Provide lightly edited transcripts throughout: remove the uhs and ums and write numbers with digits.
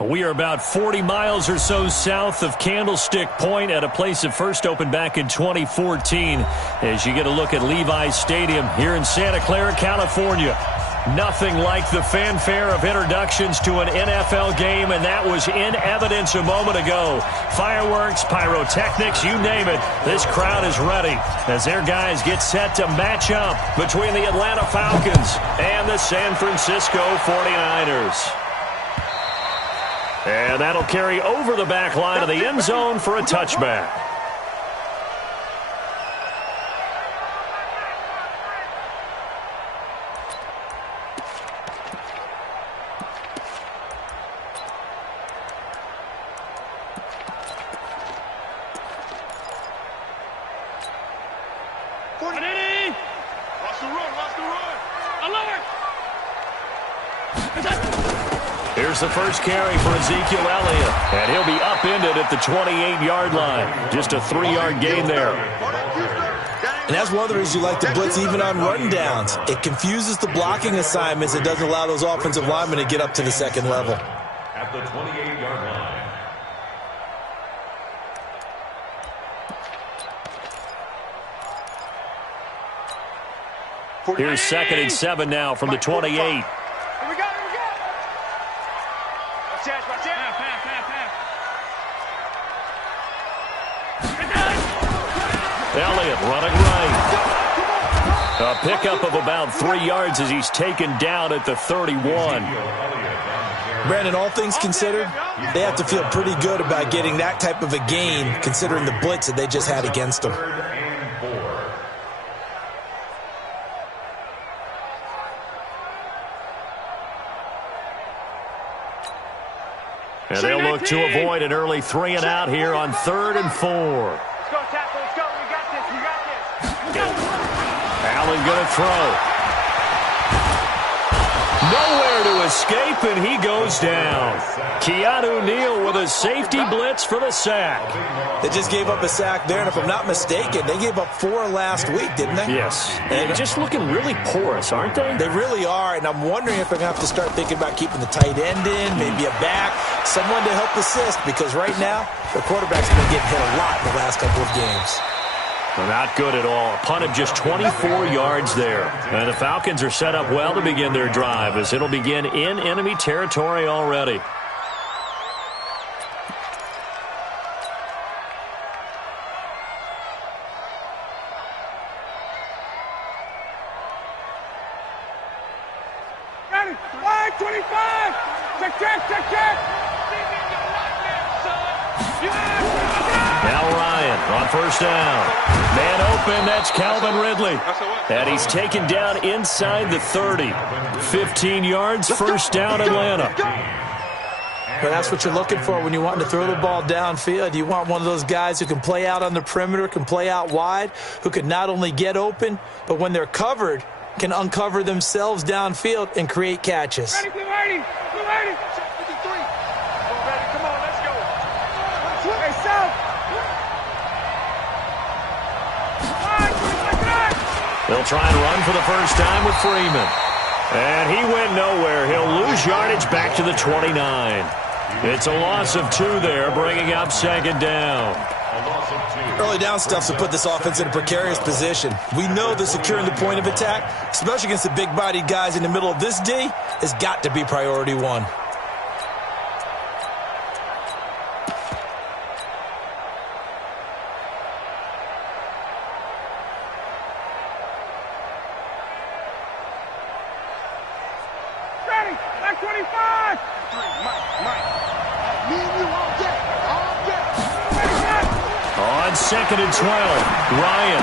We are about 40 miles or so south of Candlestick Point at a place that first opened back in 2014 as you get a look at Levi's Stadium here in Santa Clara, California. Nothing like the fanfare of introductions to an NFL game, and that was in evidence a moment ago. Fireworks, pyrotechnics, you name it. This crowd is ready as their guys get set to match up between the Atlanta Falcons and the San Francisco 49ers. And that'll carry over the back line of the end zone for a touchback. Here's the first carry for Ezekiel Elliott, and he'll be upended at the 28-yard line. Just a 3-yard gain there. And that's one of the reasons you like to blitz even on run downs. It confuses the blocking assignments. It doesn't allow those offensive linemen to get up to the second level. At the 28-yard line. Here's 2nd and 7 now from the 28. Elliott running right. A pickup of about 3 yards as he's taken down at the 31. Brandon, all things considered, they have to feel pretty good about getting that type of a gain considering the blitz that they just had against them. And they'll look to avoid an early 3 and out here on 3rd and 4. Let's go, tackle. Let's go. We got this. We got this. Allen going to throw. Nowhere to escape, and he goes down. Keanu Neal with a safety blitz for the sack. They just gave up a sack there, and if I'm not mistaken, they gave up 4 last week, didn't they? Yes. And just looking really porous, aren't they? They really are, and I'm wondering if they're going to have to start thinking about keeping the tight end in, maybe a back, someone to help assist, because right now, the quarterback's been getting hit a lot in the last couple of games. Well, not good at all. A punt of just 24 yards there. And the Falcons are set up well to begin their drive as it'll begin in enemy territory already. Ready? 25. Check. Now Ryan on first down. Man open, that's Calvin Ridley. And he's taken down inside the 30. 15 yards, first down Atlanta. But that's what you're looking for when you want to throw the ball downfield. You want one of those guys who can play out on the perimeter, can play out wide, who can not only get open, but when they're covered, can uncover themselves downfield and create catches. Ready. Check 53. Come on, let's go. Hey, South. They'll try and run for the first time with Freeman. And he went nowhere. He'll lose yardage back to the 29. It's a loss of 2 there, bringing up 2nd down. Early down stuffs will put this offense in a precarious position. We know that securing the point of attack, especially against the big-bodied guys in the middle of this D, has got to be priority 1. On 2nd and 12, Ryan.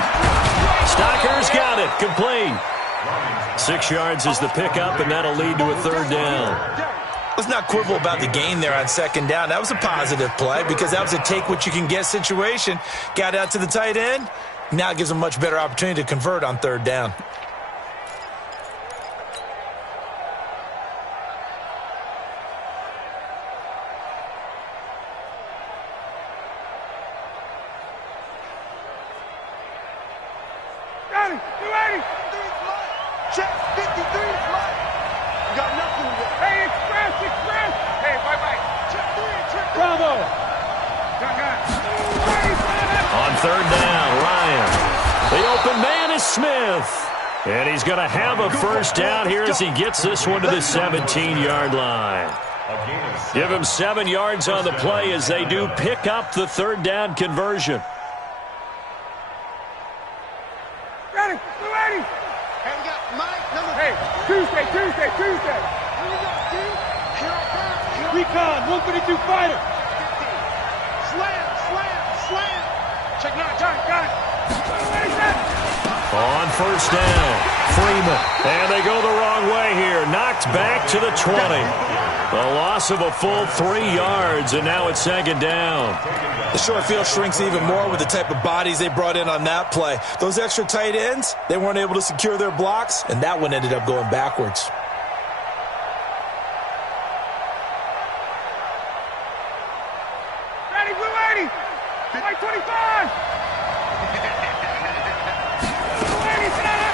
Stocker's got it, complete. 6 yards is the pickup, and that'll lead to a 3rd down. Let's not quibble about the gain there on 2nd down. That was a positive play because that was a take-what-you-can-get situation. Got out to the tight end. Now it gives them a much better opportunity to convert on 3rd down. Ready. Check 53. Got nothing. Hey, express. Hey, bye. third down, Ryan. The open man is Smith. And he's going to have a first down here as he gets this one to the 17-yard line. Give him 7 yards on the play as they do pick up the third down conversion. Ready, ready. Hey, we got Mike, number. Hey, Tuesday. Recon, 152 fighter. Slam. Check now, got it. On first down, Freeman. And they go the wrong way here. Knocked back to the 20. A loss of a full 3 yards, and now it's second down. The short field shrinks even more with the type of bodies they brought in on that play. Those extra tight ends, they weren't able to secure their blocks, and that one ended up going backwards. Ready, blue 80. White 25.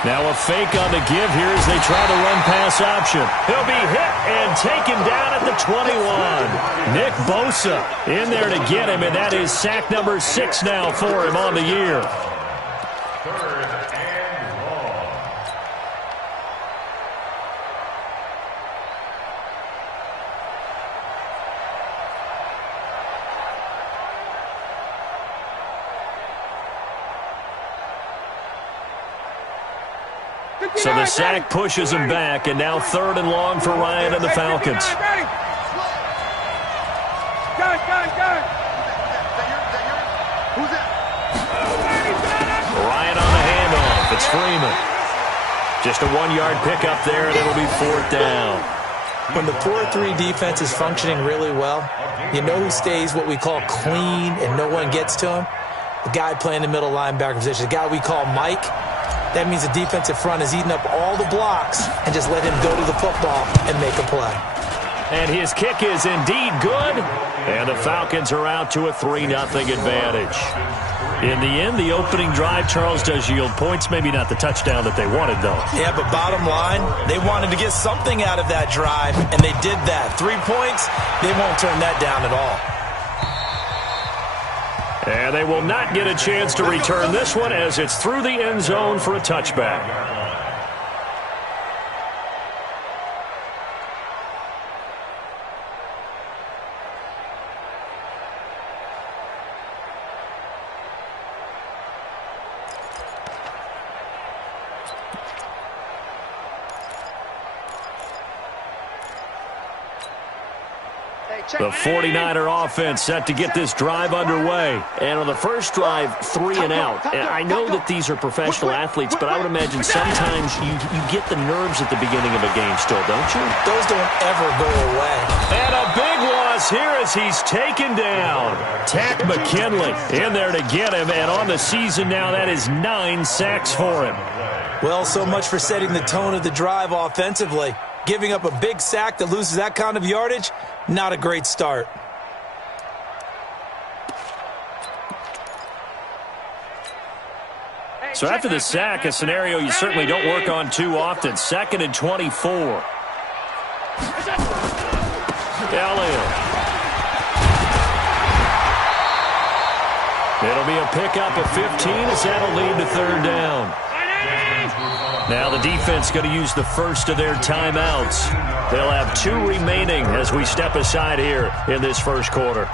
Now a fake on the give here as they try the run-pass option. He'll be hit and taken down at the 21. Nick Bosa in there to get him, and that is sack number 6 now for him on the year. So the sack pushes him back, and now 3rd and long for Ryan and the Falcons. Got it. Who's that? Ryan on the handoff. It's Freeman. Just a 1-yard pickup there, and it'll be 4th down. When the 4-3 defense is functioning really well, you know who stays what we call clean and no one gets to him? The guy playing the middle linebacker position, the guy we call Mike. That means the defensive front is eating up all the blocks and just let him go to the football and make a play. And his kick is indeed good. And the Falcons are out to a 3-0 advantage. In the end, the opening drive, Charles, does yield points. Maybe not the touchdown that they wanted, though. Yeah, but bottom line, they wanted to get something out of that drive, and they did that. 3 points, they won't turn that down at all. And they will not get a chance to return this one as it's through the end zone for a touchback. The 49er offense set to get this drive underway. And on the first drive, 3 and out. And I know that these are professional athletes, but I would imagine sometimes you get the nerves at the beginning of a game still, don't you? Those don't ever go away. And a big loss here as he's taken down. Tack McKinley in there to get him. And on the season now, that is 9 sacks for him. Well, so much for setting the tone of the drive offensively. Giving up a big sack that loses that kind of yardage, not a great start. So after the sack, a scenario you certainly don't work on too often. 2nd and 24. Elliott. It'll be a pickup of 15 as that'll lead to 3rd down. Now the defense going to use the first of their timeouts. They'll have 2 remaining as we step aside here in this first quarter.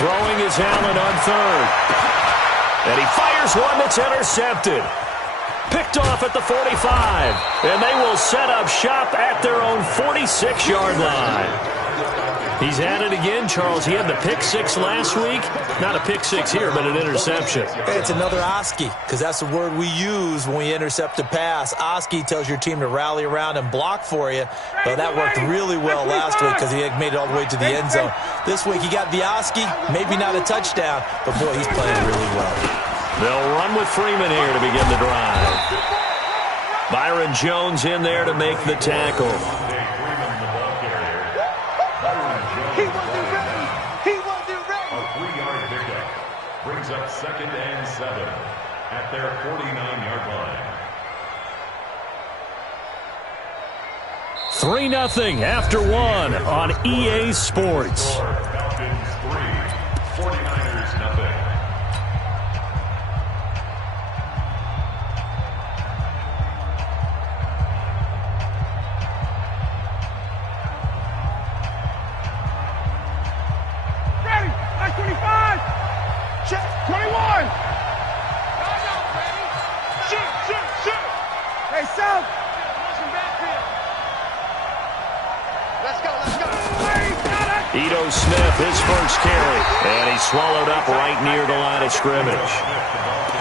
Throwing is Allen on 3rd. And he fires one that's intercepted. Picked off at the 45. And they will set up shop at their own 46-yard line. He's at it again, Charles. He had the pick 6 last week. Not a pick 6 here, but an interception. Hey, it's another Oski, because that's the word we use when we intercept a pass. Oski tells your team to rally around and block for you. Well, that worked really well last week because he had made it all the way to the end zone. This week he got the Oski, maybe not a touchdown, but boy, he's playing really well. They'll run with Freeman here to begin the drive. Byron Jones in there to make the tackle. Brings up 2nd and 7 at their 49-yard line. 3-0 after 1 on EA Sports. Falcons 3, 49ers 0. Ready. Like 25. Check. 21. Shoot. Hey, South. Let's go. Ito Smith, his first carry, and he's swallowed up right near the line of scrimmage.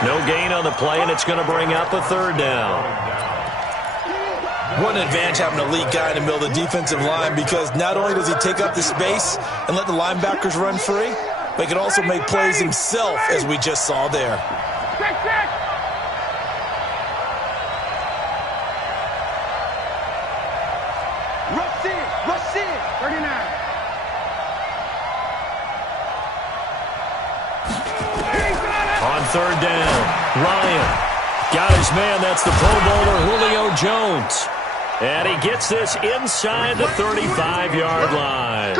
No gain on the play, and it's going to bring up a 3rd down. What an advantage having a lead guy in the middle of the defensive line, because not only does he take up the space and let the linebackers run free, but he can also make plays himself, as we just saw there. Check. Rush in. 39. On 3rd down, Ryan got his man. That's the Pro Bowler Julio Jones. And he gets this inside the 35-yard line.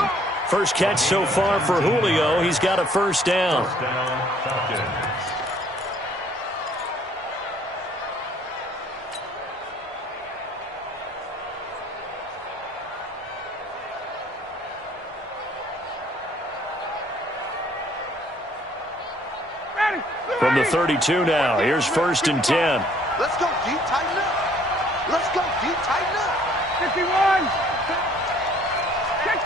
First catch so far for Julio. He's got a 1st down. First down, Falcons. From the 32 now, here's 1st and 10. Let's go, D. Tighten up. 51. Check.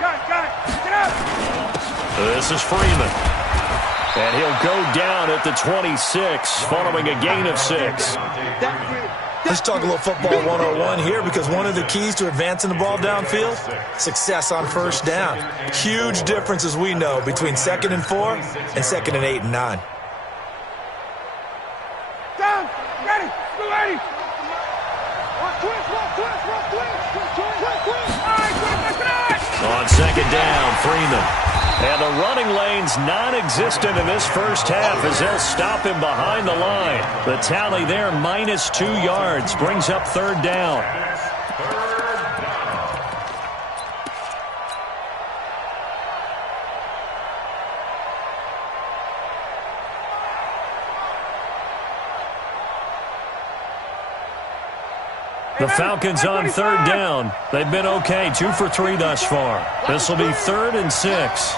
Got it. Get up. This is Freeman. And he'll go down at the 26, following a gain of 6. Let's talk a little football 101 here, because one of the keys to advancing the ball downfield, success on 1st down. Huge difference, as we know, between 2nd and 4 and 2nd and 8 and 9. Down. Ready. Go, ready. On 2nd down, Freeman. And the running lane's non-existent in this first half as they'll stop him behind the line. The tally there, -2 yards, brings up 3rd down. The Falcons on 3rd down. They've been okay, 2 for 3 thus far. This will be 3rd and 6.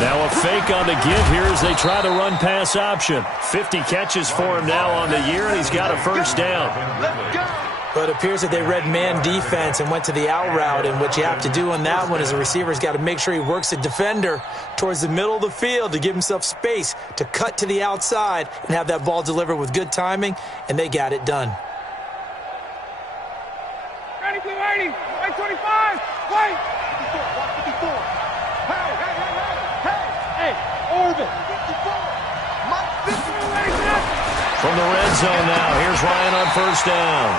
Now a fake on the give here as they try to run pass option. 50 catches for him now on the year, and he's got a 1st down. But it appears that they read man defense and went to the out route, and what you have to do on that one is the receiver's got to make sure he works the defender towards the middle of the field to give himself space to cut to the outside and have that ball delivered with good timing, and they got it done. Ready, 280. Wait, 25. Wait. 54. Hey, Orbit. 54. From the red zone now, here's Ryan on 1st down.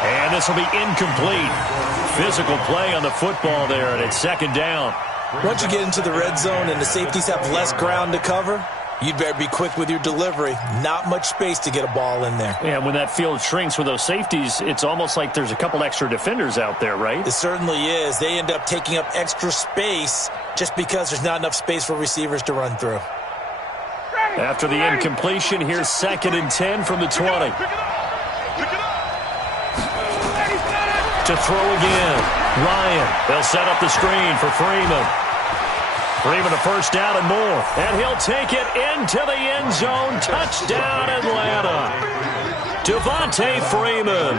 And this will be incomplete. Physical play on the football there, and it's 2nd down. Once you get into the red zone and the safeties have less ground to cover, you'd better be quick with your delivery. Not much space to get a ball in there. Yeah, when that field shrinks with those safeties, it's almost like there's a couple extra defenders out there, right? It certainly is. They end up taking up extra space just because there's not enough space for receivers to run through. After the incompletion, here's 2nd and 10 from the 20. To throw again. Ryan, they'll set up the screen for Freeman. Freeman a 1st down and more. And he'll take it into the end zone. Touchdown, Atlanta. Devontae Freeman,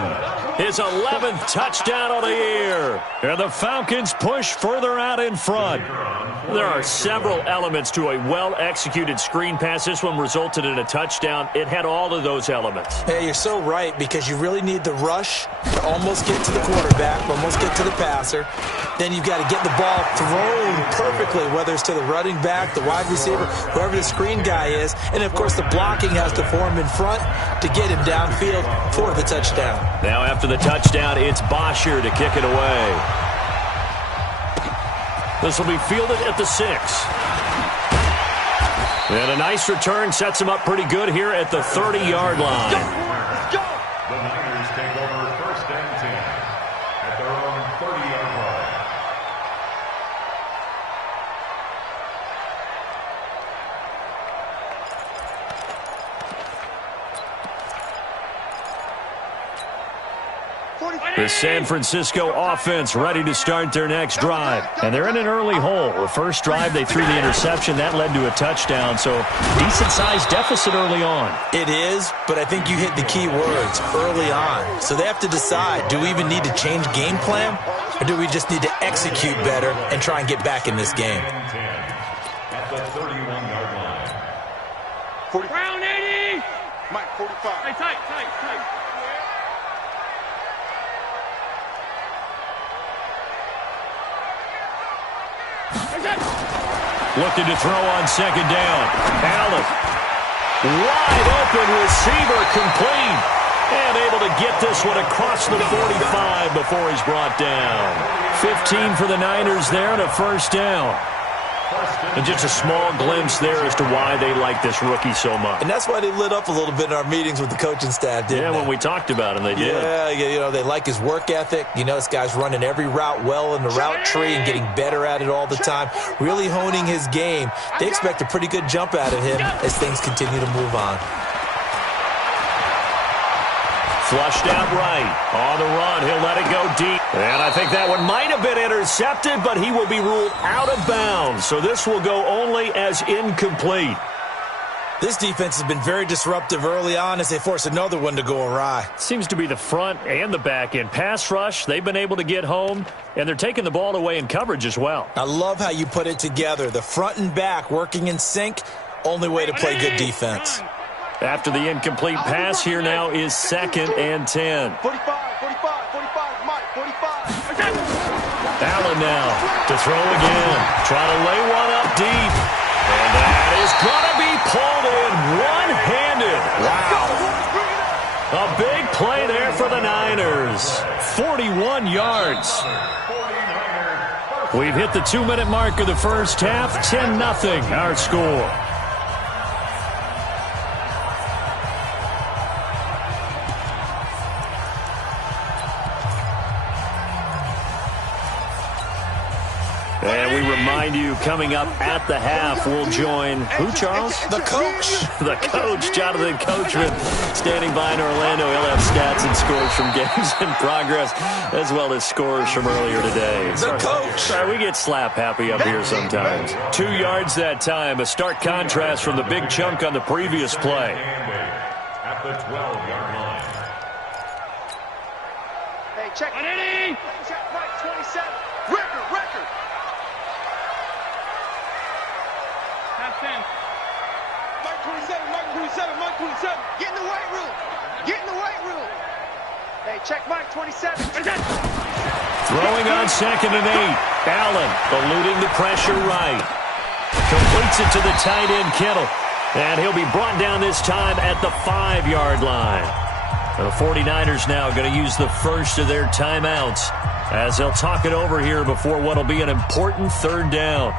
his 11th touchdown of the year. And the Falcons push further out in front. There are several elements to a well-executed screen pass. This one resulted in a touchdown. It had all of those elements. Hey, you're so right, because you really need the rush to almost get to the quarterback, almost get to the passer. Then you've got to get the ball thrown perfectly, whether it's to the running back, the wide receiver, whoever the screen guy is. And, of course, the blocking has to form in front to get him downfield for the touchdown. Now after the touchdown, it's Bosher to kick it away. This will be fielded at the 6. And a nice return sets him up pretty good here at the 30-yard line. The Niners take over 1st and 10 at their own 30-yard line. The San Francisco offense ready to start their next drive. And they're in an early hole. The first drive, they threw the interception. That led to a touchdown. So decent-sized deficit early on. It is, but I think you hit the key words, early on. So they have to decide, do we even need to change game plan, or do we just need to execute better and try and get back in this game? At the 31-yard line. 40. Round 80! Mike, 45. Hey, tight. Looking to throw on 2nd down. Allen. Wide open receiver, complete. And able to get this one across the 45 before he's brought down. 15 for the Niners there and a 1st down. And just a small glimpse there as to why they like this rookie so much. And that's why they lit up a little bit in our meetings with the coaching staff, didn't they? When we talked about him, they did. Yeah, you know, they like his work ethic. You know, this guy's running every route well in the route tree and getting better at it all the time, really honing his game. They expect a pretty good jump out of him as things continue to move on. Flushed out right. On the run, he'll let it go deep. And I think that one might have been intercepted, but he will be ruled out of bounds. So this will go only as incomplete. This defense has been very disruptive early on as they force another one to go awry. Seems to be the front and the back end. Pass rush, they've been able to get home, and they're taking the ball away in coverage as well. I love how you put it together. The front and back working in sync, only way to play good defense. After the incomplete pass, here now is 2nd and 10. 45, Mike, 45. Allen now to throw again. Try to lay one up deep. And that is going to be pulled in one-handed. Wow. A big play there for the Niners. 41 yards. We've hit the 2-minute mark of the first half. 10-0 our score. And we remind you, coming up at the half, we'll join who, Charles? The coach. The coach, Jonathan Coachman, standing by in Orlando. He'll have stats and scores from games in progress, as well as scores from earlier today. The coach. Sorry, we get slap happy up here sometimes. 2 yards that time, a stark contrast from the big chunk on the previous play. At the 12-yard line. Hey, check. Check Mike, 27. Record. Half 10. Mike 27. Get in the weight room. Hey, check Mike, 27. Throwing on 2nd and 8. Allen eluding the pressure right. Completes it to the tight end, Kittle. And he'll be brought down this time at the 5-yard line. The 49ers now going to use the first of their timeouts as they'll talk it over here before what will be an important 3rd down.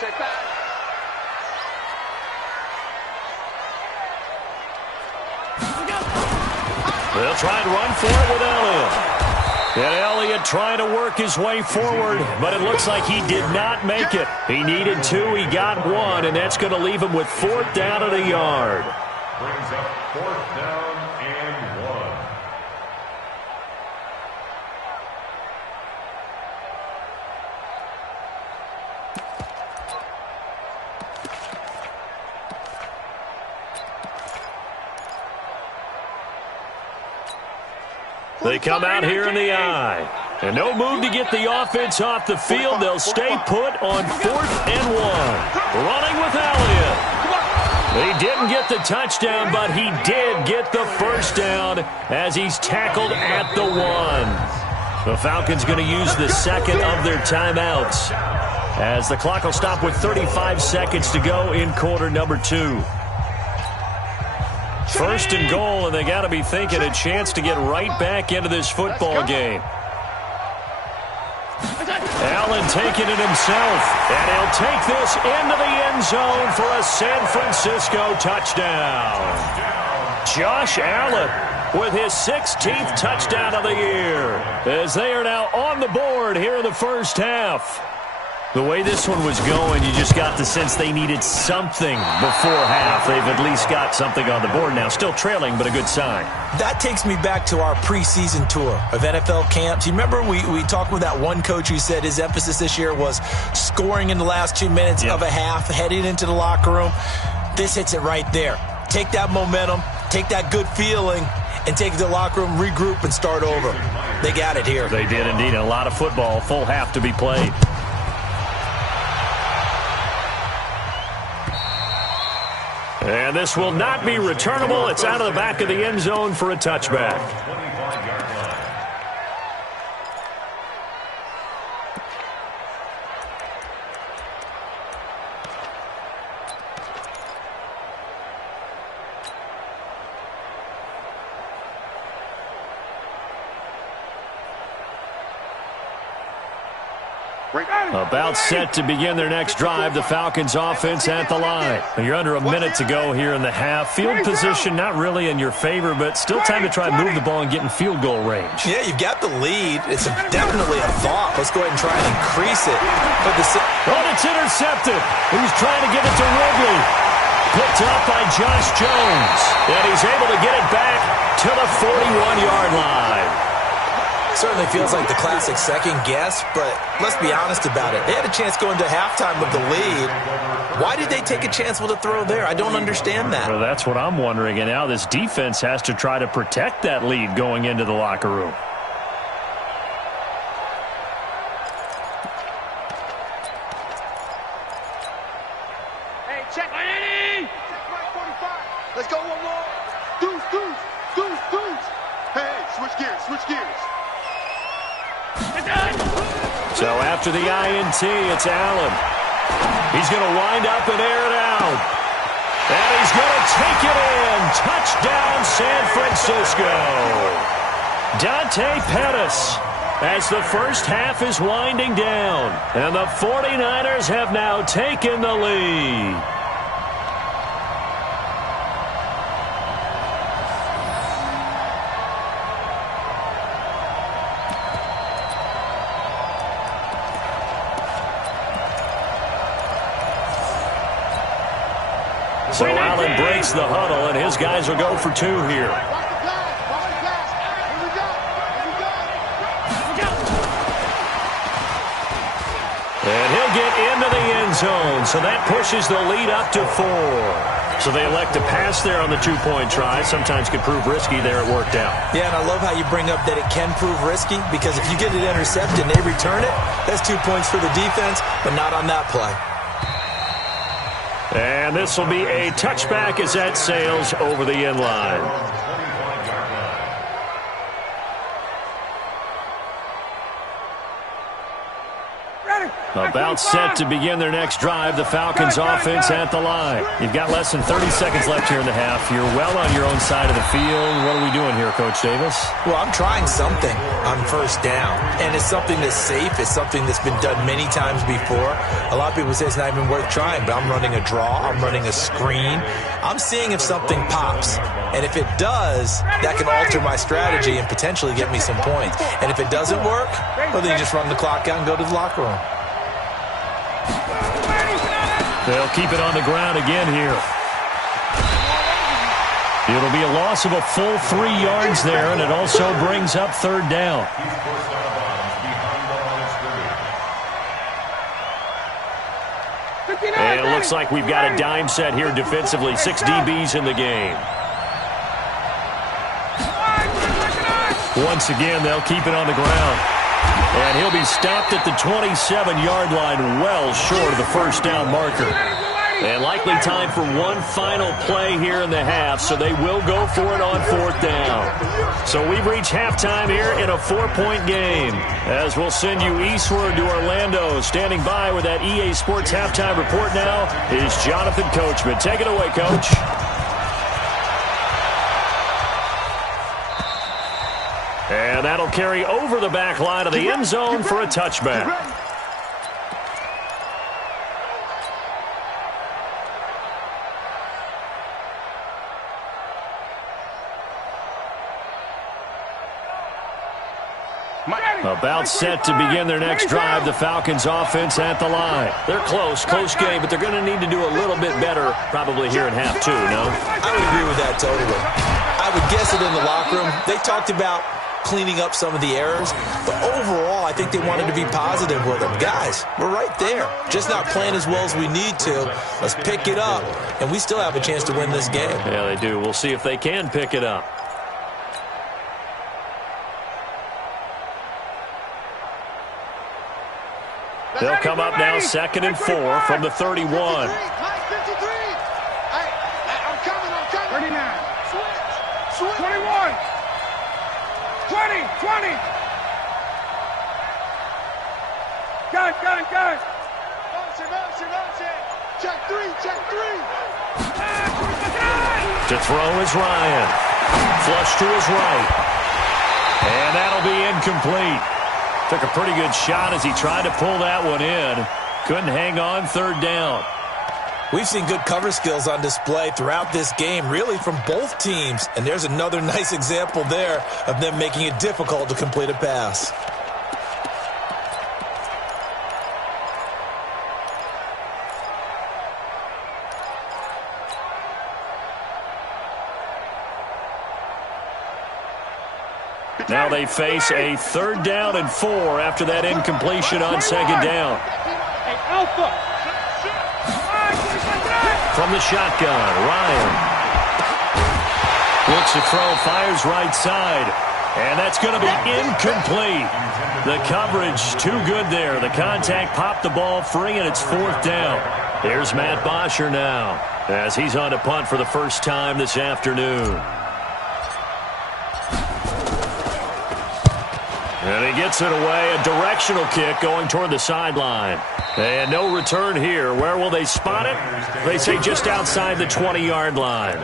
Check back. They'll try and run for it with Allen. And Elliott trying to work his way forward, but it looks like he did not make it. He needed 2, he got 1, and that's going to leave him with 4th down at a yard. Brings up 4th down and 1. They come out here in the eye. And no move to get the offense off the field. They'll stay put on 4th and 1. Running with Elliott. He didn't get the touchdown, but he did get the first down as he's tackled at the 1. The Falcons going to use the second of their timeouts as the clock will stop with 35 seconds to go in quarter number 2. 1st and goal, and they got to be thinking a chance to get right back into this football game. Allen taking it himself, and he'll take this into the end zone for a San Francisco touchdown. Josh Allen with his 16th touchdown of the year as they are now on the board here in the first half. The way this one was going, you just got the sense they needed something before half. They've at least got something on the board now. Still trailing, but a good sign. That takes me back to our preseason tour of NFL camps. You remember we talked with that one coach who said his emphasis this year was scoring in the last 2 minutes of a half, heading into the locker room. This hits it right there. Take that momentum, take that good feeling, and take it to the locker room, regroup, and start over. They got it here. They did indeed. A lot of football, full half to be played. And this will not be returnable. It's out of the back of the end zone for a touchback. About set to begin their next drive, the Falcons offense at the line. You're under a minute to go here in the half. Field position not really in your favor, but still time to try and move the ball and get in field goal range. Yeah, you've got the lead. It's definitely a thought. Let's go ahead and try and increase it. But it's intercepted. He's trying to get it to Ridley. Picked up by Josh Jones. And he's able to get it back to the 41-yard line. Certainly feels like the classic second guess, but let's be honest about it. They had a chance going to halftime with the lead. Why did they take a chance with a throw there? I don't understand that. Well, that's what I'm wondering. And now this defense has to try to protect that lead going into the locker room. Hey, check Eddie! Check right 45. Let's go one more. Deuce. Hey, switch gears. So after the INT, it's Allen. He's going to wind up and air it out. And he's going to take it in. Touchdown, San Francisco. Dante Pettis as the first half is winding down. And the 49ers have now taken the lead. So Allen breaks the huddle, and his guys will go for 2 here. And he'll get into the end zone, so that pushes the lead up to 4. So they elect to pass there on the 2-point try. Sometimes could prove risky. There it worked out. Yeah, and I love how you bring up that it can prove risky, because if you get it intercepted and they return it, that's 2 points for the defense, but not on that play. And this will be a touchback as that sails over the end line. About set to begin their next drive, the Falcons offense at the line. You've got less than 30 seconds left here in the half. You're well on your own side of the field. What are we doing here, Coach Davis? Well, I'm trying something on first down, and it's something that's safe. It's something that's been done many times before. A lot of people say it's not even worth trying, but I'm running a draw. I'm running a screen. I'm seeing if something pops. And if it does, that can alter my strategy and potentially get me some points. And if it doesn't work, well, then you just run the clock out and go to the locker room. They'll keep it on the ground again here. It'll be a loss of a full 3 yards there, and it also brings up third down. And it looks like we've got a dime set here defensively. 6 DBs in the game. Once again, they'll keep it on the ground. And he'll be stopped at the 27-yard line, well short of the first down marker. And likely time for one final play here in the half, so they will go for it on fourth down. So we've reached halftime here in a 4-point game. As we'll send you eastward to Orlando. Standing by with that EA Sports halftime report now is Jonathan Coachman. Take it away, Coach. And that'll carry over the back line of the end zone for a touchback. About set to begin their next drive, the Falcons offense at the line. They're close game, but they're going to need to do a little bit better probably here in half 2, no? I would agree with that totally. I would guess it in the locker room. They talked about cleaning up some of the errors, but overall, I think they wanted to be positive with them. Guys, we're right there. Just not playing as well as we need to. Let's pick it up, and we still have a chance to win this game. Yeah, they do. We'll see if they can pick it up. They'll come up now 2nd and 4 from the 31. 39. Switch. 21. 20. Gun. Check three. To throw is Ryan. Flush to his right. And that'll be incomplete. Took a pretty good shot as he tried to pull that one in. Couldn't hang on, third down. We've seen good cover skills on display throughout this game, really from both teams. And there's another nice example there of them making it difficult to complete a pass. Now they face a 3rd down and 4 after that incompletion on 2nd down. Hey, Alpha. From the shotgun, Ryan. Looks to throw, fires right side. And that's going to be incomplete. The coverage too good there. The contact popped the ball free, and it's 4th down. Here's Matt Bosher now as he's on to punt for the first time this afternoon. And he gets it away, a directional kick going toward the sideline. And no return here. Where will they spot it? They say just outside the 20-yard line.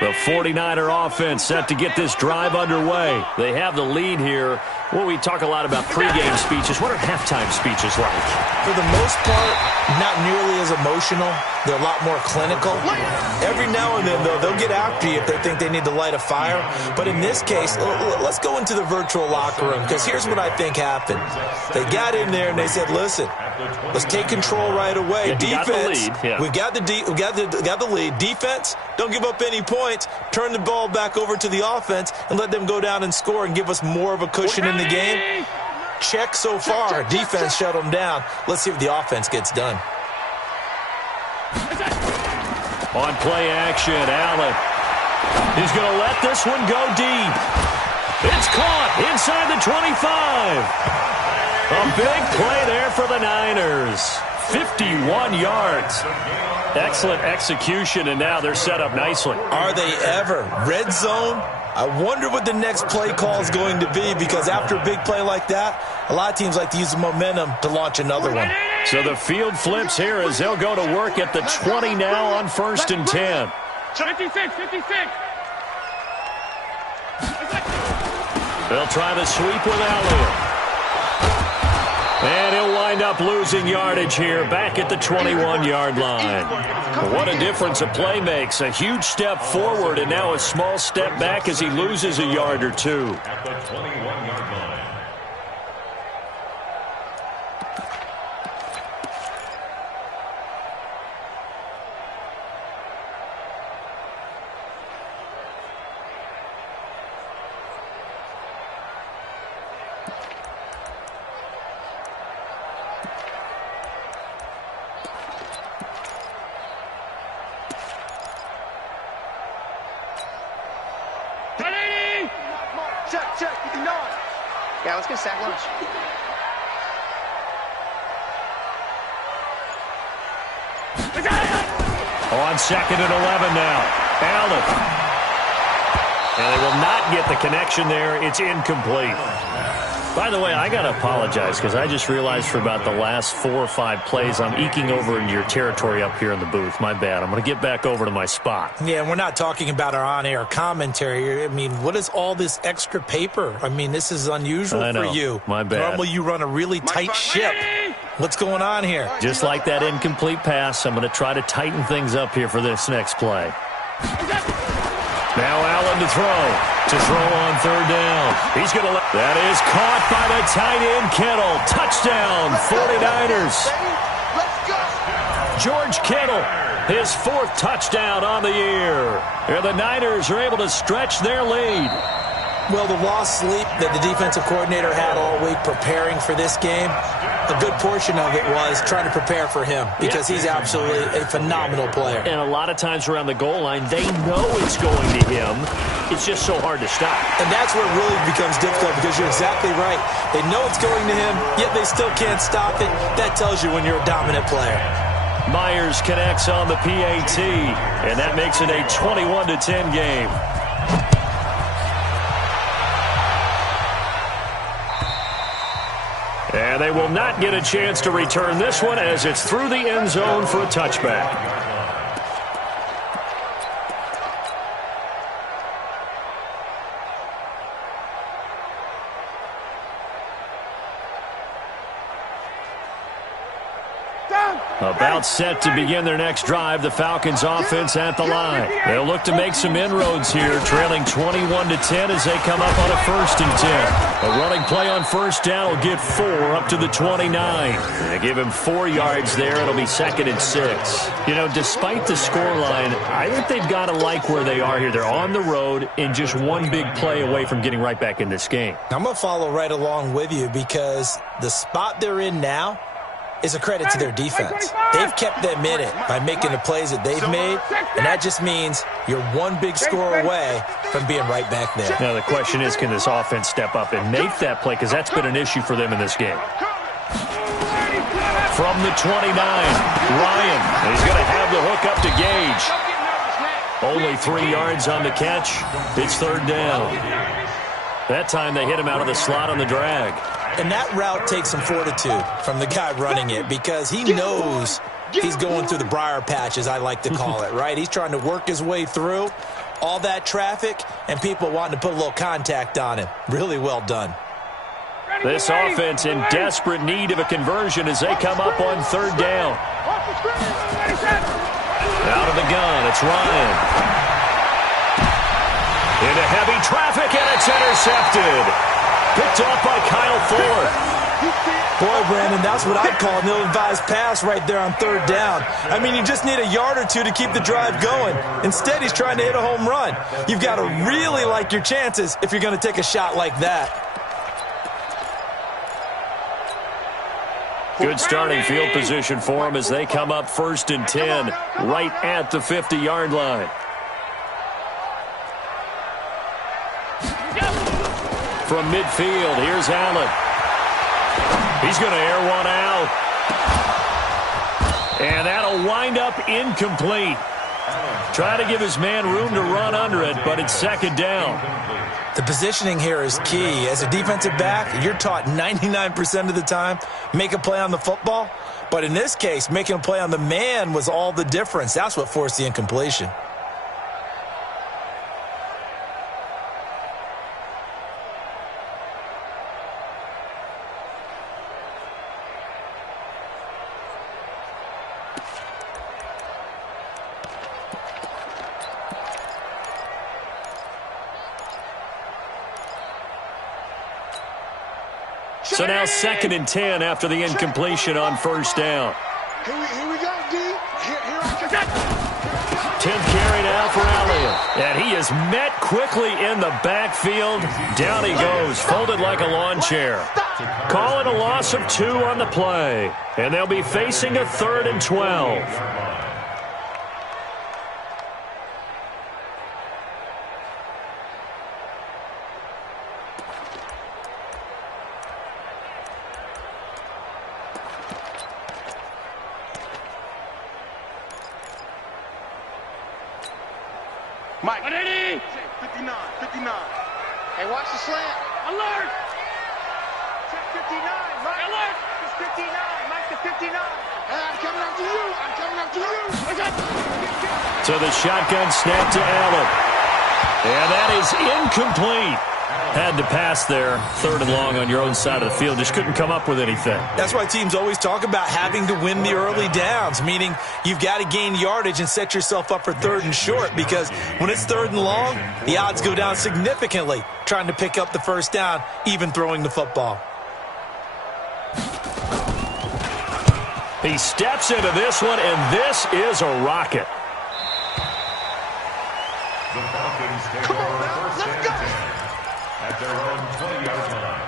The 49er offense set to get this drive underway. They have the lead here. Well, we talk a lot about pregame speeches. What are halftime speeches like? For the most part, not nearly as emotional. They're a lot more clinical. Every now and then, though, they'll get after you if they think they need to light a fire. But in this case, let's go into the virtual locker room, because here's what I think happened. They got in there and they said, listen, let's take control right away. Yeah, defense, we got the lead. Defense, don't give up any points. Turn the ball back over to the offense and let them go down and score and give us more of a cushion in the game. Check so far. Defense shut them down. Let's see if the offense gets done. On play action, Allen. He's going to let this one go deep. It's caught inside the 25. A big play there for the Niners. 51 yards. Excellent execution, and now they're set up nicely. Are they ever? Red zone, I wonder what the next play call is going to be, because after a big play like that, a lot of teams like to use the momentum to launch another one. So the field flips here as they'll go to work at the 20 now on 1st and 10. 56, 56. They'll try the sweep with Allen. And he'll wind up losing yardage here back at the 21-yard line. What a difference a play makes. A huge step forward and now a small step back as he loses a yard or two. At the 21-yard line. Check, 59. Yeah, let's get sack lunch. On 2nd and 11 now. Allen. And they will not get the connection there. It's incomplete. By the way, I got to apologize because I just realized for about the last 4 or 5 plays I'm eking over into your territory up here in the booth. My bad. I'm going to get back over to my spot. Yeah, and we're not talking about our on-air commentary. I mean, what is all this extra paper? I mean, this is unusual for you. My bad. Normally you run a really tight ship. What's going on here? Just like that incomplete pass, I'm going to try to tighten things up here for this next play. Now Allen to throw. To throw on 3rd down. He's going to let... That is caught by the tight end, Kittle. Touchdown, 49ers. George Kittle, his 4th touchdown on the year. And the Niners are able to stretch their lead. Well, the lost sleep that the defensive coordinator had all week preparing for this game, a good portion of it was trying to prepare for him because he's absolutely a phenomenal player. And a lot of times around the goal line, they know it's going to him. It's just so hard to stop. And that's where it really becomes difficult because you're exactly right. They know it's going to him, yet they still can't stop it. That tells you when you're a dominant player. Myers connects on the PAT, and that makes it a 21-10 game. And they will not get a chance to return this one as it's through the end zone for a touchback. About set to begin their next drive, the Falcons offense at the line. They'll look to make some inroads here, trailing 21-10 as they come up on a 1st and 10. A running play on 1st down will get 4 up to the 29. They give him 4 yards there. It'll be 2nd and 6. You know, despite the scoreline, I think they've got to like where they are here. They're on the road and just one big play away from getting right back in this game. I'm going to follow right along with you because the spot they're in now is a credit to their defense. They've kept them in it by making the plays that they've made, and that just means you're one big score away from being right back there. Now, the question is, can this offense step up and make that play? Because that's been an issue for them in this game. From the 29, Ryan. He's going to have the hook up to Gage. Only 3 yards on the catch. It's 3rd down. That time they hit him out of the slot on the drag. And that route takes some fortitude from the guy running it because he knows he's going through the briar patch, as I like to call it, right? He's trying to work his way through all that traffic and people wanting to put a little contact on him. Really well done. This offense in desperate need of a conversion as they come up on 3rd down. Out of the gun, it's Ryan. Into heavy traffic, and it's intercepted. Picked off by Kyle Ford. Boy, Brandon, that's what I'd call an ill-advised pass right there on 3rd down. I mean, you just need a yard or two to keep the drive going. Instead, he's trying to hit a home run. You've got to really like your chances if you're going to take a shot like that. Good starting field position for them as they come up 1st and 10, right at the 50-yard line. From midfield, here's Allen. He's going to air one out. And that'll wind up incomplete. Try to give his man room to run under it, but it's second down. The positioning here is key. As a defensive back, you're taught 99% of the time, make a play on the football. But in this case, making a play on the man was all the difference. That's what forced the incompletion. So now 2nd and 10 after the incompletion on first down. Here we go, D. Here I come. 10th carry now for Elliott. And he is met quickly in the backfield. Down he goes, folded like a lawn chair. Call it a loss of 2 on the play. And they'll be facing a 3rd and 12. Mike. 59, 59. Hey, watch the slant. Alert! Check 59, Mike. Alert! It's 59. Mike to 59. Hey, I'm coming after you. I'm coming after you. So the shotgun snap to Allen. And that is incomplete. Had to pass there, 3rd and long on your own side of the field. Just couldn't come up with anything. That's why teams always talk about having to win the early downs, meaning you've got to gain yardage and set yourself up for 3rd and short, because when it's 3rd and long, the odds go down significantly trying to pick up the first down, even throwing the football. He steps into this one, and this is a rocket. The Falcons take over first and 10 at their own 20-yard line.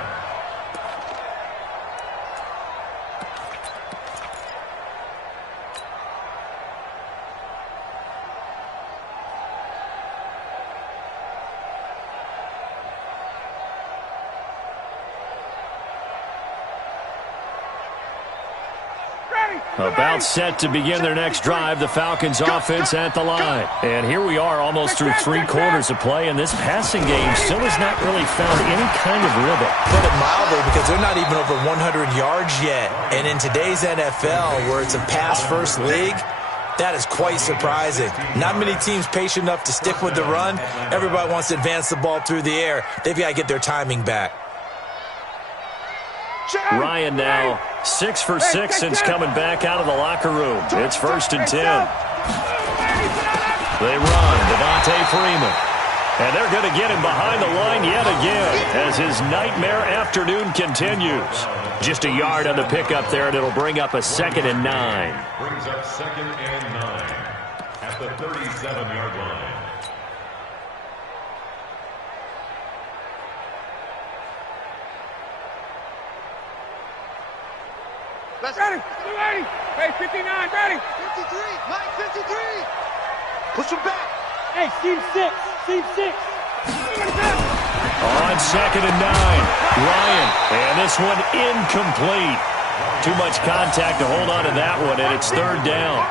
About set to begin their next drive, the Falcons offense at the line. And here we are almost through 3 quarters of play, and this passing game still has not really found any kind of rhythm. Put it mildly, because they're not even over 100 yards yet. And in today's NFL, where it's a pass-first league, that is quite surprising. Not many teams patient enough to stick with the run. Everybody wants to advance the ball through the air. They've got to get their timing back. Ryan now 6 for 6 since coming back out of the locker room. It's 1st and 10. They run, Devontae Freeman. And they're going to get him behind the line yet again as his nightmare afternoon continues. Just a yard on the pickup there, and it'll bring up a 2nd and 9. Brings up 2nd and 9 at the 37-yard line. Ready. Hey, 59, ready. 53. Mike, 53. Push him back. Hey, Steve 6. On 2nd and 9, Ryan. And this one incomplete. Too much contact to hold on to that one, and it's 3rd down.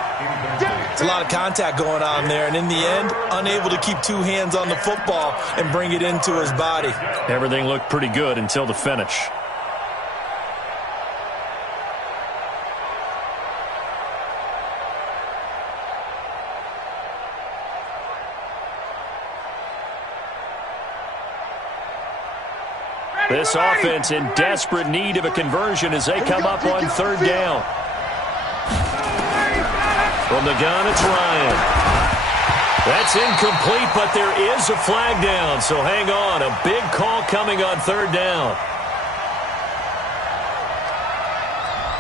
It's a lot of contact going on there, and in the end, unable to keep 2 hands on the football and bring it into his body. Everything looked pretty good until the finish. This offense in desperate need of a conversion as they come up on 3rd down. From the gun, it's Ryan. That's incomplete, but there is a flag down, so hang on. A big call coming on 3rd down.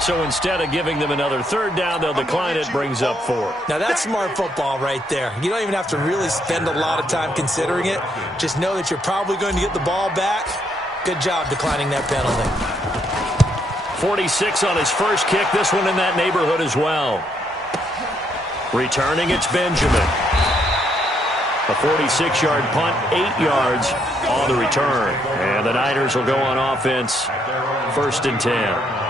So instead of giving them another 3rd down, they'll decline it, brings up 4. Now, that's smart football right there. You don't even have to really spend a lot of time considering it. Just know that you're probably going to get the ball back. Good job declining that penalty. 46 on his first kick. This one in that neighborhood as well. Returning, it's Benjamin. A 46-yard punt, 8 yards on the return. And the Niners will go on offense, 1st and 10.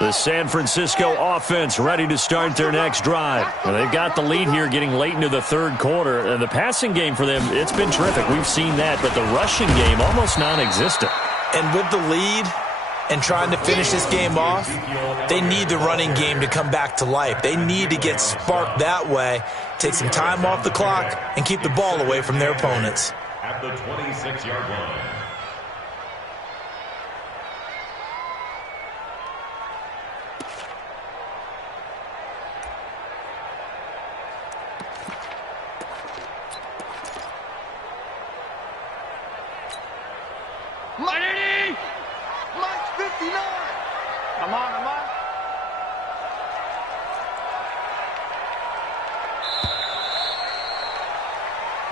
The San Francisco offense ready to start their next drive. And they've got the lead here getting late into the third quarter. The passing game for them, it's been terrific. We've seen that, but the rushing game almost non-existent. And with the lead and trying to finish this game off, they need the running game to come back to life. They need to get sparked that way, take some time off the clock, and keep the ball away from their opponents. At the 26-yard line. Mike's 59. I'm on.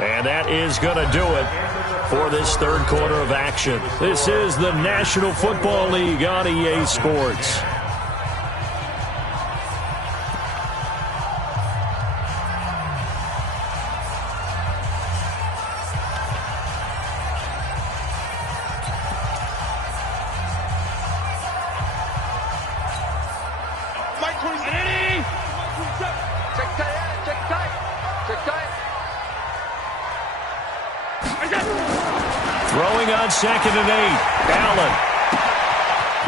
And that is going to do it for this third quarter of action. This is the National Football League on EA Sports. Mike 27. Check tight. Throwing on 2nd and 8. Allen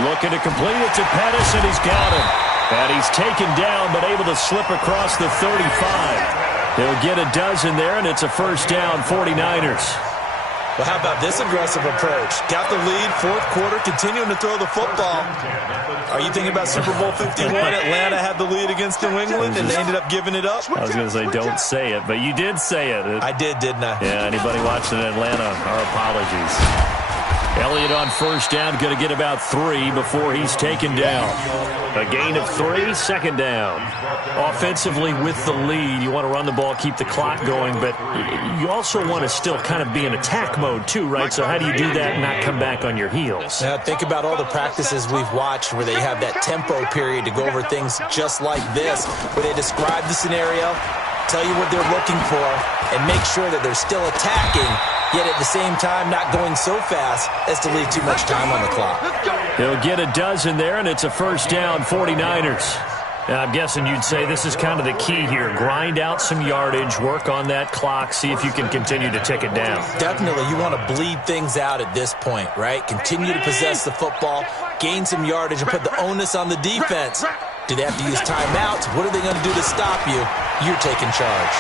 looking to complete it to Pettis, and he's got him. And he's taken down, but able to slip across the 35. He'll get a dozen there, and it's a first down, 49ers. Well, how about this aggressive approach? Got the lead, fourth quarter, continuing to throw the football. Are you thinking about Super Bowl 51? Atlanta had the lead against New England, and they ended up giving it up? I was going to say, don't say it, but you did say it. I did, didn't I? Yeah, anybody watching Atlanta, our apologies. Elliott on first down, going to get about 3 before he's taken down. A gain of 3, second down. Offensively with the lead, you want to run the ball, keep the clock going, but you also want to still kind of be in attack mode too, right? So how do you do that and not come back on your heels? Now, think about all the practices we've watched where they have that tempo period to go over things just like this, where they describe the scenario, tell you what they're looking for, and make sure that they're still attacking, yet at the same time not going so fast as to leave too much time on the clock. He'll get a dozen there, and it's a first down, 49ers. Now, I'm guessing you'd say this is kind of the key here. Grind out some yardage, work on that clock, see if you can continue to tick it down. Definitely, you want to bleed things out at this point, right? Continue to possess the football, gain some yardage, and put the onus on the defense. Do they have to use timeouts? What are they going to do to stop you? You're taking charge.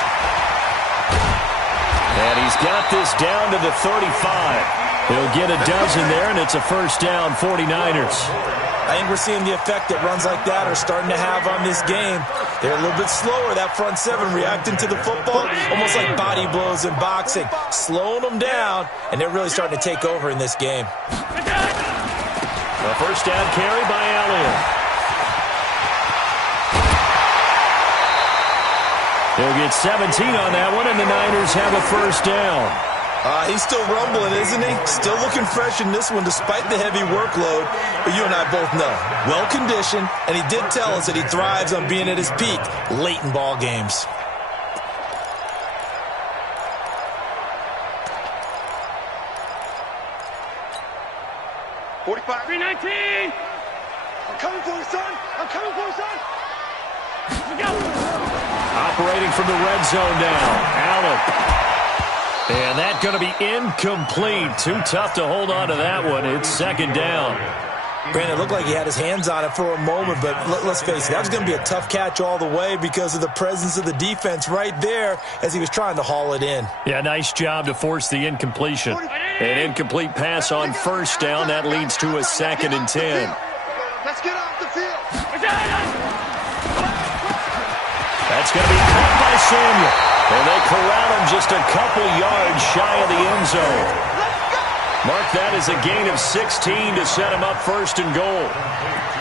And he's got this down to the 35. He'll get a dozen there, and it's a first down, 49ers. I think we're seeing the effect that runs like that are starting to have on this game. They're a little bit slower, that front seven, reacting to the football, almost like body blows in boxing, slowing them down, and they're really starting to take over in this game. A first down carry by Elliott. He'll get 17 on that one, and the Niners have a first down. He's still rumbling, isn't he? Still looking fresh in this one despite the heavy workload. But you and I both know, well-conditioned, and he did tell us that he thrives on being at his peak late in ball games. $45. 319. I'm coming for you, son. I'm coming for you, son. Let's go. Operating from the red zone now. Allen. And that's going to be incomplete. Too tough to hold on to that one. It's second down. Brandon, it looked like he had his hands on it for a moment, but let's face it, that was going to be a tough catch all the way because of the presence of the defense right there as he was trying to haul it in. Yeah, nice job to force the incompletion. An incomplete pass on first down. That leads to a 2nd and 10. Let's get off the field. That's going to be caught by Samuel. And they corral him just a couple yards shy of the end zone. Mark that as a gain of 16 to set him up first and goal.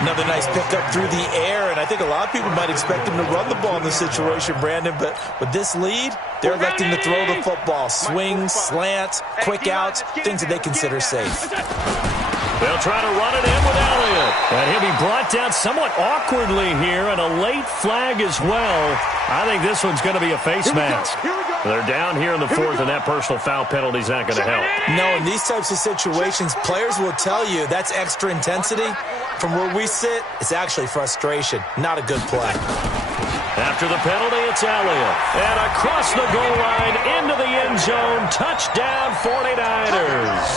Another nice pickup through the air, and I think a lot of people might expect him to run the ball in this situation, Brandon, but with this lead, they're electing to throw the football. Swings, slants, quick outs, things that they consider safe. They'll try to run it in with Elliott. And he'll be brought down somewhat awkwardly here, and a late flag as well. I think this one's going to be a face mask. They're down here in the fourth, and that personal foul penalty is not going to help. No, in these types of situations, players will tell you that's extra intensity. From where we sit, it's actually frustration, not a good play. After the penalty, it's Elliott. And across the goal line, into the end zone, touchdown 49ers.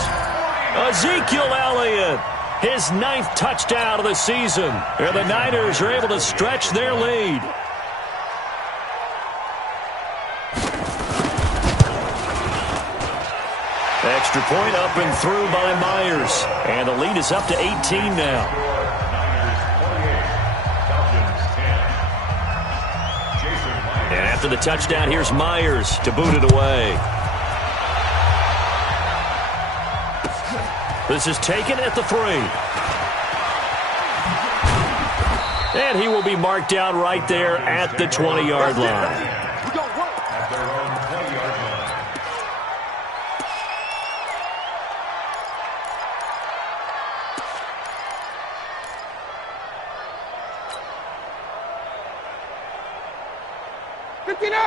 Ezekiel Elliott, his 9th touchdown of the season. And the Niners are able to stretch their lead. Extra point up and through by Myers. And the lead is up to 18 now. And after the touchdown, here's Myers to boot it away. This is taken at the 3. And he will be marked down right there at the 20-yard line.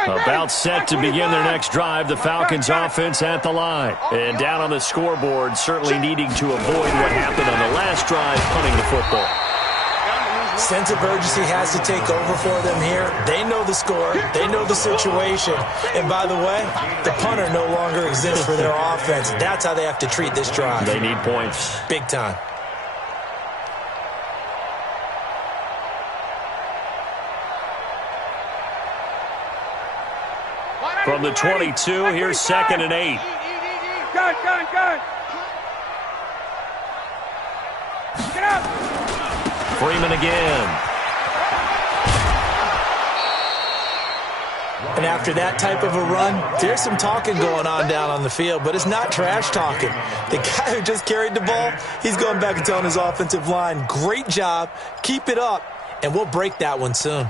About set to begin their next drive, the Falcons offense at the line. And down on the scoreboard, certainly needing to avoid what happened on the last drive, punting the football. Sense of urgency has to take over for them here. They know the score. They know the situation. And by the way, the punter no longer exists for their offense. That's how they have to treat this drive. They need points. Big time. From the 22, here's 2nd and 8. Gun. Get up. Freeman again. And after that type of a run, there's some talking going on down on the field, but it's not trash talking. The guy who just carried the ball, he's going back and telling his offensive line, great job, keep it up, and we'll break that one soon.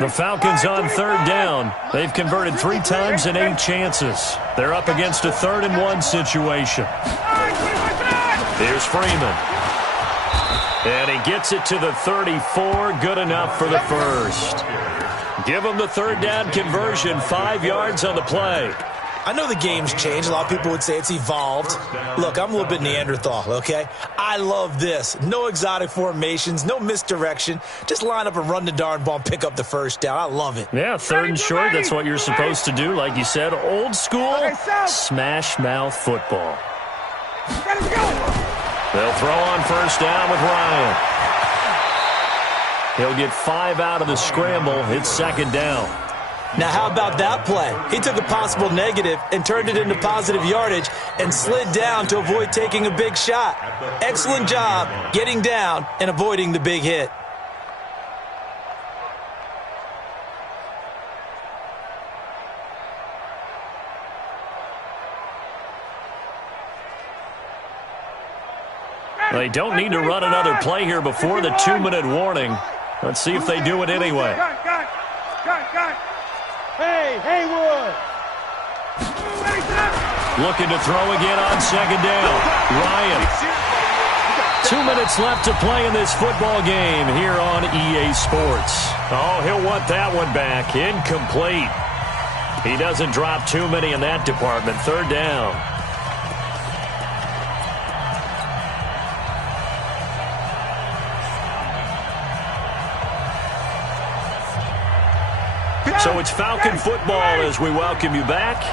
The Falcons on 3rd down. They've converted 3 times in 8 chances. They're up against a 3rd and 1 situation. Here's Freeman. And he gets it to the 34. Good enough for the first. Give him the 3rd down conversion. 5 yards on the play. I know the game's changed. A lot of people would say it's evolved. Look, I'm a little bit Neanderthal, okay? I love this. No exotic formations, no misdirection. Just line up and run the darn ball and pick up the first down. I love it. Yeah, 3rd and short, that's what you're supposed to do. Like you said, old school, smash mouth football. They'll throw on 1st down with Ryan. He'll get 5 out of the scramble. It's 2nd down. Now, how about that play? He took a possible negative and turned it into positive yardage and slid down to avoid taking a big shot. Excellent job getting down and avoiding the big hit. They don't need to run another play here before the 2-minute warning. Let's see if they do it anyway. Gun. Hey, Haywood. Looking to throw again on 2nd down. Ryan. 2 minutes left to play in this football game here on EA Sports. Oh, he'll want that one back. Incomplete. He doesn't drop too many in that department. 3rd down. So it's Falcon football as we welcome you back.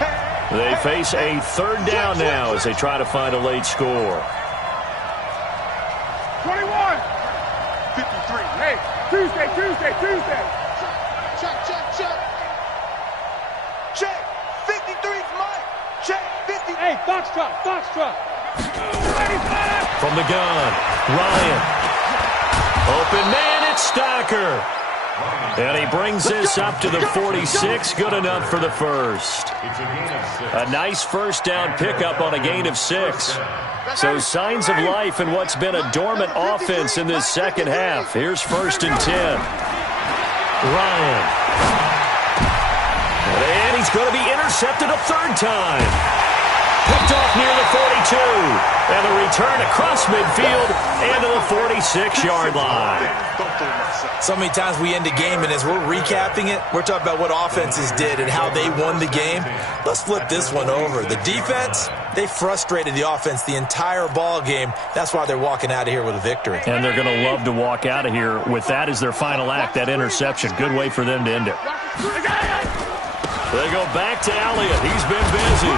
They face a 3rd down now as they try to find a late score. 21. 53. Hey, Tuesday. Check. 53's mine. Check. 50. Hey, Foxtrot. From the gun, Ryan. Open man, it's Stocker. And he brings this up to the 46. Good enough for the first. A nice 1st down pickup on a gain of 6. So signs of life in what's been a dormant offense in this 2nd half. Here's 1st and 10. Ryan. And he's going to be intercepted a 3rd time. Picked off near the 42. And the return across midfield and to the 46-yard line. So many times we end a game, and as we're recapping it, we're talking about what offenses did and how they won the game. Let's flip this one over. The defense, they frustrated the offense the entire ball game. That's why they're walking out of here with a victory. And they're going to love to walk out of here with that as their final act, that interception. Good way for them to end it. They go back to Elliott. He's been busy.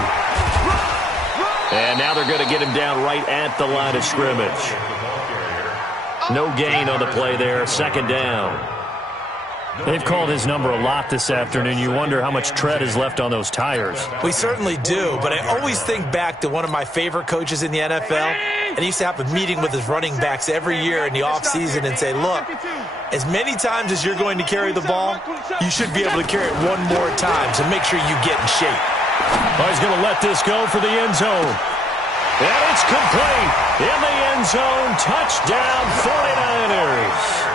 And now they're going to get him down right at the line of scrimmage. No gain on the play there. Second down. They've called his number a lot this afternoon. You wonder how much tread is left on those tires. We certainly do, but I always think back to one of my favorite coaches in the NFL, and he used to have a meeting with his running backs every year in the offseason and say, look, as many times as you're going to carry the ball, you should be able to carry it one more time, so make sure you get in shape. Oh, he's going to let this go for the end zone. And it's complete. In the end zone, touchdown 49ers.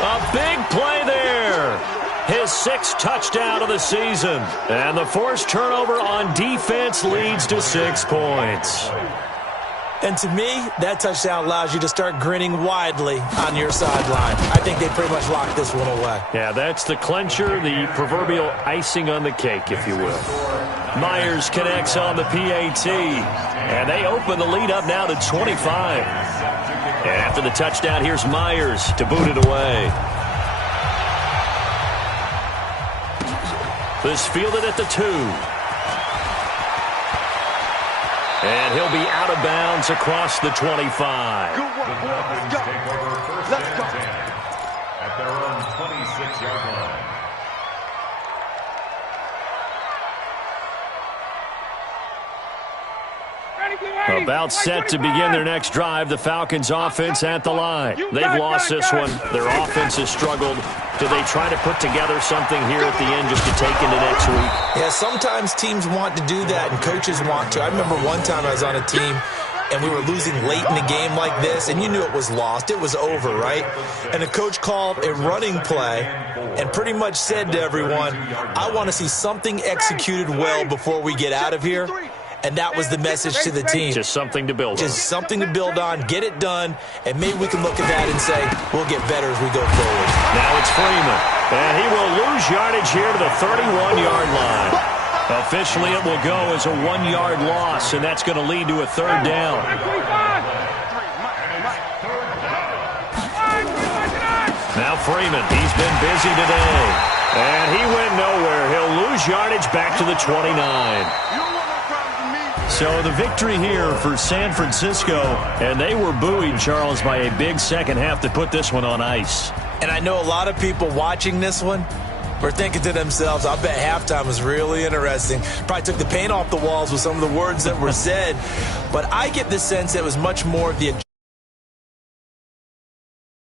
A big play there. His 6th touchdown of the season. And the forced turnover on defense leads to 6 points. And to me, that touchdown allows you to start grinning widely on your sideline. I think they pretty much locked this one away. Yeah, that's the clincher, the proverbial icing on the cake, if you will. Myers connects on the PAT. And they open the lead up now to 25. And after the touchdown, here's Myers to boot it away. This fielded at the 2. And he'll be out of bounds across the 25. Good work, boy. Let's go. Let's go. At their own 26-yard line. About set to begin their next drive, the Falcons offense at the line. They've lost this one. Their offense has struggled. Do they try to put together something here at the end just to take into next week? Yeah, sometimes teams want to do that and coaches want to. I remember one time I was on a team and we were losing late in a game like this, and you knew it was lost. It was over, right? And the coach called a running play and pretty much said to everyone, I want to see something executed well before we get out of here. And that was the message to the team. Just something to build on. Just something to build on, get it done, and maybe we can look at that and say, we'll get better as we go forward. Now it's Freeman. And he will lose yardage here to the 31-yard line. Officially, it will go as a 1-yard loss, and that's going to lead to a 3rd down. Now Freeman, he's been busy today. And he went nowhere. He'll lose yardage back to the 29. So the victory here for San Francisco, and they were buoyed, Charles, by a big second half to put this one on ice. And I know a lot of people watching this one were thinking to themselves, I bet halftime was really interesting. Probably took the paint off the walls with some of the words that were said. But I get the sense that it was much more of the